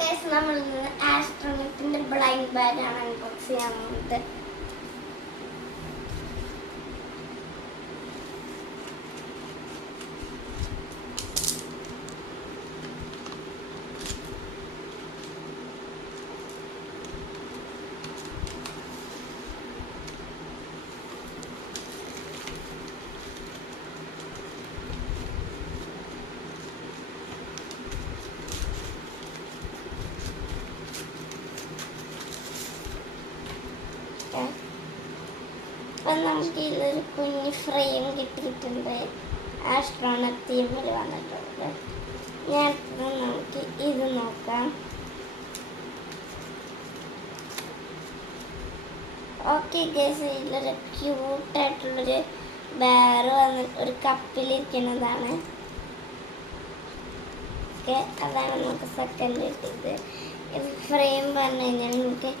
Guys നമ്മൾ ആസ്ട്രോണറ്റിന്റെ blind bag ആണ് unbox ചെയ്യാൻ പോകുന്നത്. അപ്പം നമുക്ക് ഇതിലൊരു കുഞ്ഞ് ഫ്രെയിം കിട്ടിയിട്ടുണ്ട്. ആസ്ട്രോണറ്റ് തീമിൽ വന്നിട്ടുണ്ട്. ഞാൻ നമുക്ക് ഇത് നോക്കാം. ഓക്കെ ഗൈസ്, ഇതിലൊരു ക്യൂട്ടായിട്ടുള്ളൊരു ബെയർ വന്നിട്ട് ഒരു കപ്പിലിരിക്കുന്നതാണ്. ഓക്കെ, അതാണ് നമുക്ക് സെക്കൻഡ് കിട്ടിയത്. ഇത് ഫ്രെയിം പറഞ്ഞു കഴിഞ്ഞാൽ നമുക്ക്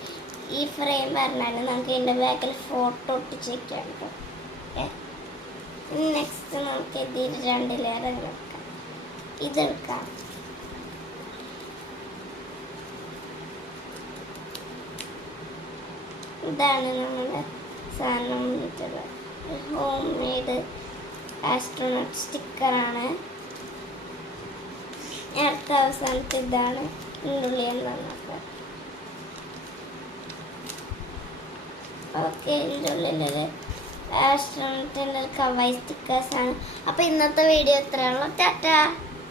ഈ ഫ്രെയിം പറഞ്ഞാൽ നമുക്ക് ഇതിൻ്റെ ബാക്കിൽ ഫോട്ടോ ഒട്ടിച്ച് വയ്ക്കാം കേട്ടോ. ഓക്കെ, നെക്സ്റ്റ് നമുക്ക് ഇതിൽ 2 ലെയർ വെക്കാം. ഇതെടുക്കാം. ഇതാണ് നമ്മുടെ സാധനം വന്നിട്ടുള്ളത്. ഹോം മെയ്ഡ് ആസ്ട്രോണട്ട് സ്റ്റിക്കറാണ്. അടുത്ത അവസാനത്തെ ഇതാണ് ഉള്ളിൽ എന്താണെന്നൊക്കെ. ഓക്കെ, ഇതിൻ്റെ ഉള്ളിലൊരു ആസ്ട്രോണറ്റിൻ്റെ കവൈ സ്റ്റിക്കേഴ്സാണ്. അപ്പോൾ ഇന്നത്തെ വീഡിയോ ഇത്രയുള്ളൂ. ടാറ്റാ.